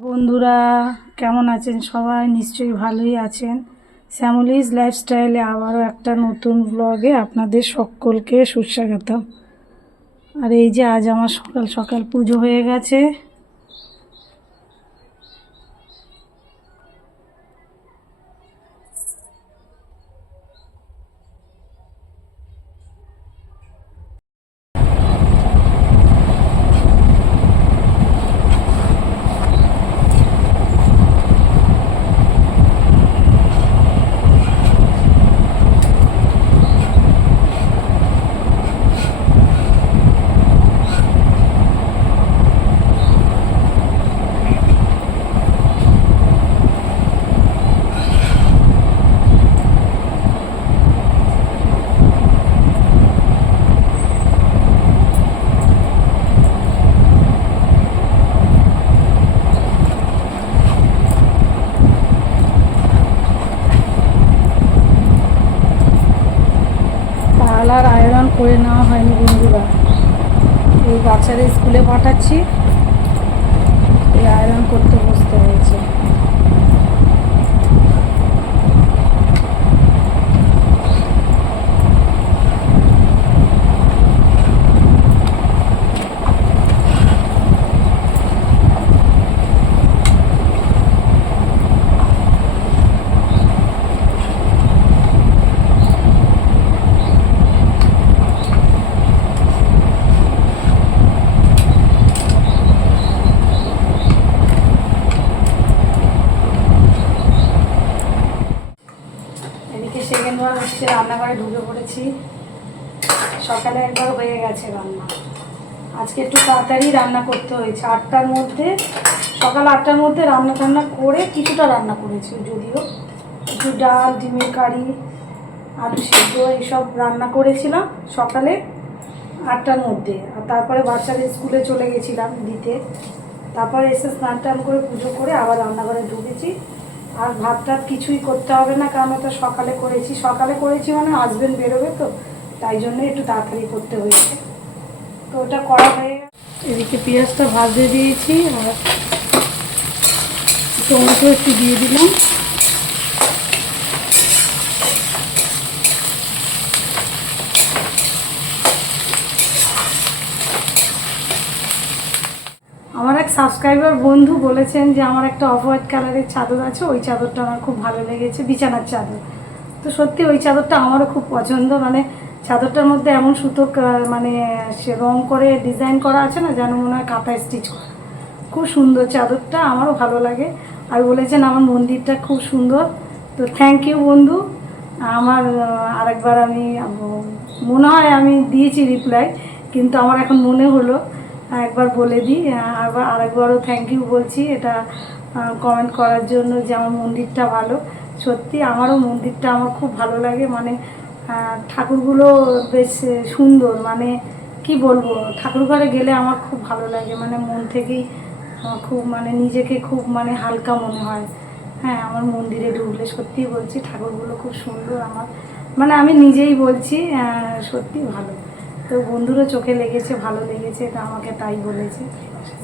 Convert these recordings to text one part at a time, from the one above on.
বন্ধুরা কেমন আছেন? সবাই নিশ্চয়ই ভালোই আছেন। শ্যামলিজ লাইফস্টাইলে আবারও একটা নতুন ব্লগে আপনাদের সকলকে সুস্বাগতম। আর এই যে আজ আমার সকাল সকাল পুজো হয়ে গেছে। পার্লার আয়রন করে নেওয়া হয়নি বন্ধুরা, এই বাচ্চাদের স্কুলে পাঠাচ্ছি, এই আয়রন করতে বসতে হয়েছে। এদিকে সেকেন্ড বার হচ্ছে, রান্নাঘরে ঢুকে পড়েছি। সকালে একবার হয়ে গেছে রান্না, আজকে একটু তাড়াতাড়ি রান্না করতে হয়েছে। 8টার মধ্যে, সকাল 8টার মধ্যে রান্না টান্না করে কিছুটা রান্না করেছি, যদিও একটু ডাল, ডিমের কারি, আলু সিদ্ধ এইসব রান্না করেছিলাম সকালে 8টার মধ্যে। আর তারপরে বাচ্চাদের স্কুলে চলে গেছিলাম দিতে, তারপরে এসে স্নান টান করে পুজো করে আবার রান্নাঘরে ঢুকেছি। আর ভাত টাত কিছুই করতে হবে না, কারণ ওটা সকালে করেছি মানে হাজবেন্ড বেরোবে, তো তাই জন্য একটু তাড়াতাড়ি করতে হয়েছে। তো ওটা করা হয়ে গেছে। এদিকে পেঁয়াজটা ভাজতে দিয়েছি আর টমেটো একটু দিয়ে দিলাম। আমার এক সাবস্ক্রাইবার বন্ধু বলেছেন যে আমার একটা অফ হোয়াইট কালারের চাদর আছে, ওই চাদরটা আমার খুব ভালো লেগেছে, বিছানার চাদর। তো সত্যি ওই চাদরটা আমারও খুব পছন্দ। মানে চাদরটার মধ্যে এমন সুতো মানে সে রং করে ডিজাইন করা আছে না, যেন মনে হয় কাঁথা স্টিচ করা। খুব সুন্দর চাদরটা, আমারও ভালো লাগে। আর বলেছেন আমার মন্দিরটা খুব সুন্দর। তো থ্যাংক ইউ বন্ধু। আমার আরেকবার আমি মনে হয় আমি দিয়েছি রিপ্লাই, কিন্তু আমার এখন মনে হলো একবার বলে দিই। আরেকবারও থ্যাংক ইউ বলছি এটা কমেন্ট করার জন্য যে আমার মন্দিরটা ভালো। সত্যি আমারও মন্দিরটা আমার খুব ভালো লাগে। মানে ঠাকুরগুলো বেশ সুন্দর, মানে কি বলবো, ঠাকুর ঘরে গেলে আমার খুব ভালো লাগে। মানে মন থেকেই খুব মানে নিজেকে খুব মানে হালকা মনে হয়। হ্যাঁ, আমার মন্দিরে ঢুকলে সত্যি বলছি ঠাকুরগুলো খুব সুন্দর। আমার মানে আমি নিজেই বলছি সত্যি ভালো। তো বন্ধুরও চোখে লেগেছে, ভালো লেগেছে, এটা আমাকে তাই বলেছে,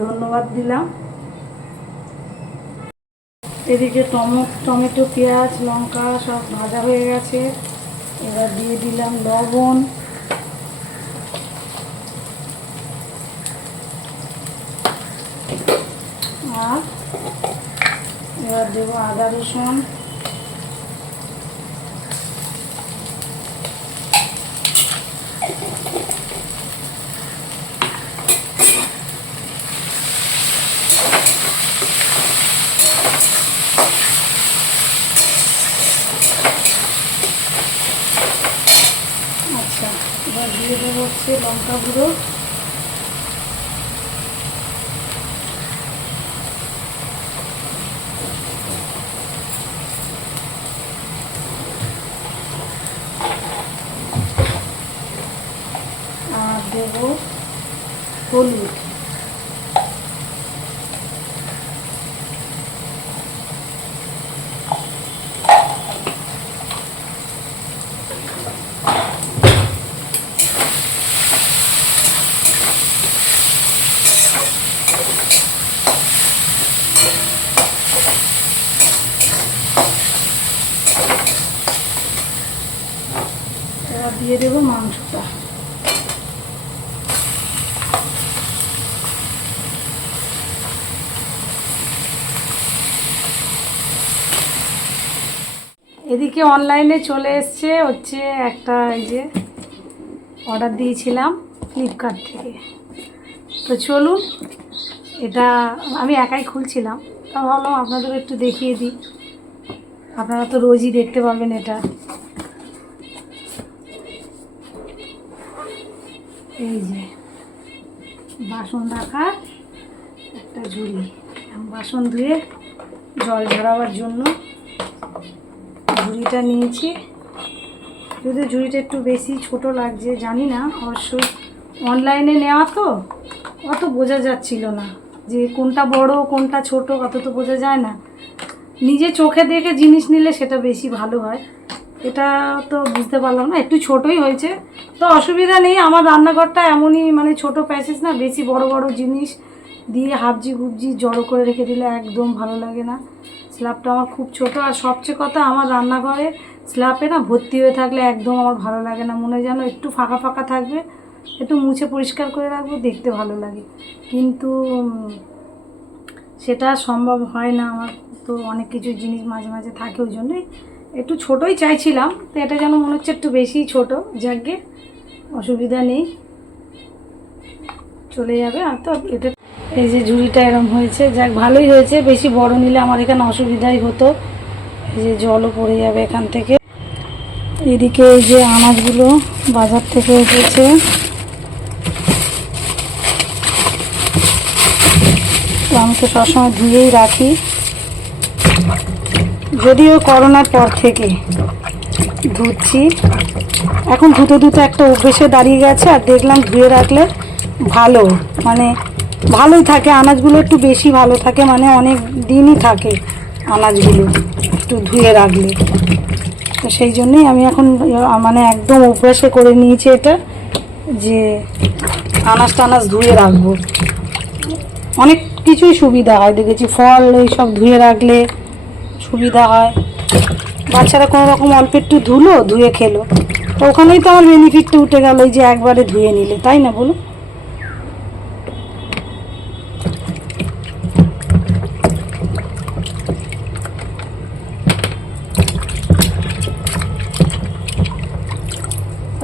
ধন্যবাদ দিলাম। এদিকে টমেটো, পেঁয়াজ, লঙ্কা সব ভাজা হয়ে গেছে। এবার দিয়ে দিলাম লবণ, আর এবার দেবো আদা রসুন। আচ্ছা, এবার দিয়ে দেবো হচ্ছে লঙ্কা গুঁড়ো, আর দেবো হলুদ। দিয়ে দেবো মাংসটা। এদিকে অনলাইনে চলে এসছে হচ্ছে একটা, এই যে অর্ডার দিয়েছিলাম ফ্লিপকার্ট থেকে। তো চলুন, এটা আমি একাই খুলছিলাম, তা ভাবলাম আপনাদের একটু দেখিয়ে দিই, আপনারা তো রোজই দেখতে পাবেন। এটা এই যে বাসন রাখার একটা ঝুড়ি, বাসন ধুয়ে জল ঝরাবার জন্য ঝুড়িটা নিয়েছি। যদি ঝুড়িটা একটু বেশি ছোট লাগছে জানি না, অবশ্য অনলাইনে নেওয়া তো অত বোঝা যাচ্ছিল না যে কোনটা বড় কোনটা ছোট, অত তো বোঝা যায় না। নিজে চোখে দেখে জিনিস নিলে সেটা বেশি ভালো হয়। এটা তো বুঝতে পারলাম না, একটু ছোটই হয়েছে, তো অসুবিধা নেই। আমার রান্নাঘরটা এমনই, মানে ছোট প্যাসেজ না, বেশি বড় বড় জিনিস দিয়ে হাবজি গুবজি জড়ো করে রেখে দিলে একদম ভালো লাগে না। স্ল্যাবটা আমার খুব ছোট, আর সবচেয়ে কথা আমার রান্নাঘরে স্ল্যাবে না ভর্তি হয়ে থাকলে একদম আমার ভালো লাগে না, মনে যেন একটু ফাঁকা ফাঁকা থাকবে, একটু মুছে পরিষ্কার করে রাখবো, দেখতে ভালো লাগে। কিন্তু সেটা সম্ভব হয় না আমার, তো অনেক কিছু জিনিস মাঝে মাঝে থাকে, ওই জন্যই একটু ছোটোই চাইছিলাম। তো এটা যেন মনে হচ্ছে একটু বেশি ছোট, যাকে অসুবিধা নেই, চলে যাবে। আর তো এটা এই যে ঝুড়িটা এরম হয়েছে, যাক ভালোই হয়েছে, বেশি বড় নিলে আমার এখানে অসুবিধাই হতো, এই যে জলও পড়ে যাবে এখান থেকে। এদিকে এই যে আনাজগুলো বাজার থেকে এসেছে, তো আমি তো সবসময় ধুয়েই রাখি, যদিও করোনার পর থেকে ধুচ্ছি। এখন ধুতে ধুতে একটা অভ্যেসে দাঁড়িয়ে গেছে, আর দেখলাম ধুয়ে রাখলে ভালো, মানে ভালোই থাকে আনাজগুলো, একটু বেশি ভালো থাকে, মানে অনেক দিনই থাকে আনাজগুলো একটু ধুয়ে রাখলে। তো সেই জন্যই আমি এখন মানে একদম অভ্যাসে করে নিয়েছি এটা, যে আনাজ টানাজ ধুয়ে রাখবো। অনেক কিছুই সুবিধা হয় দেখেছি, ফল এইসব ধুয়ে রাখলে সুবিধা হয়। বাচ্চারা কোনো রকম অল্প একটু ধুলো, ধুয়ে খেলো, তো ওখানেই তো আমার বেনিফিটটা উঠে গেল, এই যে একবারে ধুয়ে নিলে, তাই না বলো?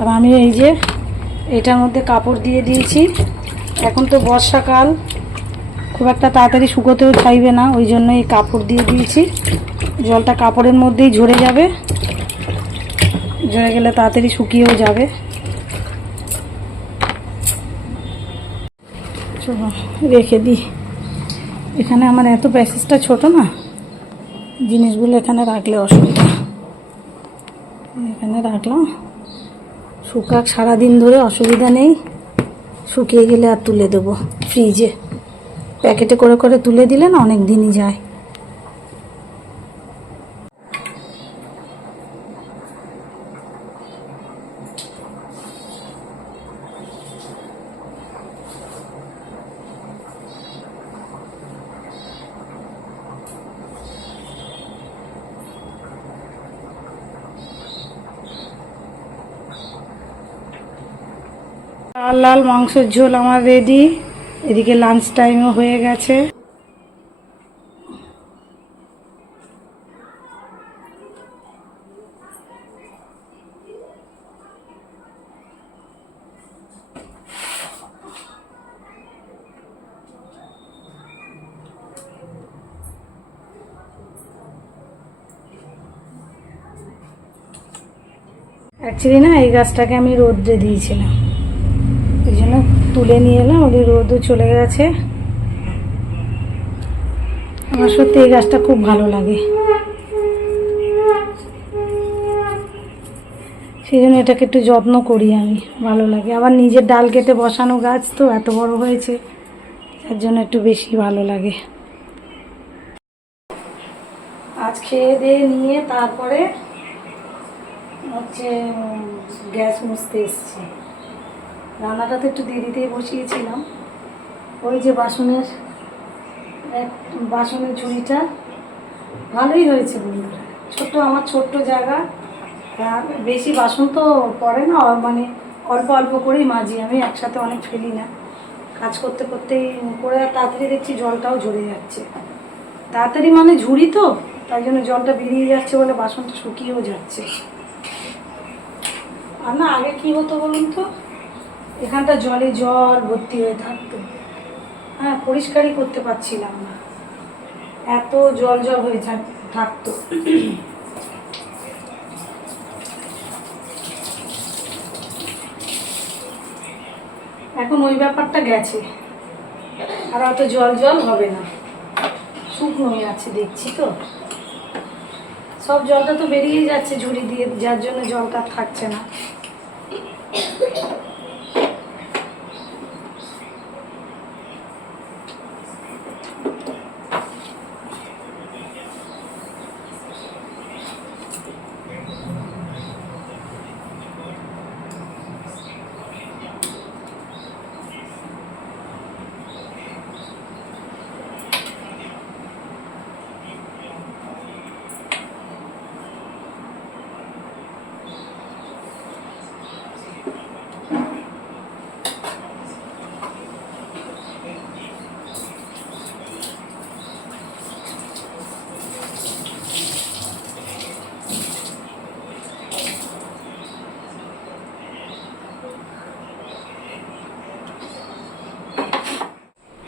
আর আমি এই যে এটার মধ্যে কাপড় দিয়ে দিয়েছি, এখন তো বর্ষাকাল, খুব একটা তাড়াতাড়ি শুকোতেও চাইবে না, ওই জন্য এই কাপড় দিয়ে দিয়েছি, জলটা কাপড়ের মধ্যেই ঝরে যাবে, ঝরে গেলে তাড়াতাড়ি শুকিয়েও যাবে। চলো রেখে দিই, এখানে আমার এত প্যাসেজটা ছোট না, জিনিসগুলো এখানে রাখলে অসুবিধা, এখানে রাখলাম, শুকাক সারাদিন ধরে, অসুবিধা নেই, শুকিয়ে গেলে আর তুলে দেবো ফ্রিজে, প্যাকেটে করে করে তুলে দিলে না অনেক দিনই যায়। লাল লাল মাংসের ঝোল আমার রেডি, এদিকে লাঞ্চ টাইমও হয়ে গেছে। অ্যাকচুয়ালি না এই গাছটাকে আমি রোদ্রে দিয়েছিলাম, এই জন্য তুলে নিয়ে এলাম, ওদের রোদও চলে গেছে। আমার সত্যি এই গাছটা খুব ভালো লাগে, সেই জন্য এটাকে একটু যত্ন করি আমি, ভালো লাগে। আবার নিজের ডাল কেটে বসানো গাছ তো, এত বড় হয়েছে, তার জন্য একটু বেশি ভালো লাগে। আজ খেয়ে দিয়ে নিয়ে তারপরে হচ্ছে গ্যাস মুছতে এসছি। রান্নাটা তো একটু দেরিতেই বসিয়েছিলাম। ওই যে বাসনের ঝুড়িটা ভালোই হয়েছে বন্ধুরা, আমার ছোট্ট জায়গা, আর বেশি বাসন তো পড়ে না, মানে অল্প অল্প করেই মাজি আমি, একসাথে অনেক ফেলি না। কাজ করতে করতেই করে তাড়াতাড়ি দেখছি জলটাও ঝরে যাচ্ছে। তাড়াতাড়ি মানে ঝুড়ি তো, তাই জন্য জলটা বেরিয়ে যাচ্ছে বলে বাসনটা শুকিয়েও যাচ্ছে। আর না আগে কী হতো বলুন তো, এখানটা জল ভর্তি হয়ে থাকতো, হ্যাঁ পরিষ্কারই করতে পারছিলাম না, এত জল হয়ে থাকতো। এখন ওই ব্যাপারটা গেছে, আর অত জল হবে না, শুকনোই আছে দেখছি তো, সব জলটা তো বেরিয়ে যাচ্ছে ঝুড়ি দিয়ে, যার জন্য জলটা থাকছে না।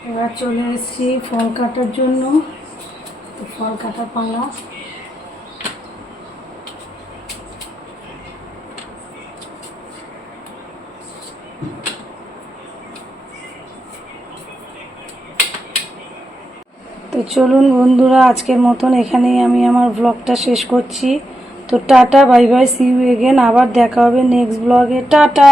এবার চলে এসেছি ফল কাটার জন্য, তো ফল কাটা পালা। তো চলুন বন্ধুরা, আজকের মতন এখানেই আমি আমার ব্লগটা শেষ করছি। তো tata, bye bye, see you again, আবার দেখা হবে নেক্সট ব্লগে, টাটা।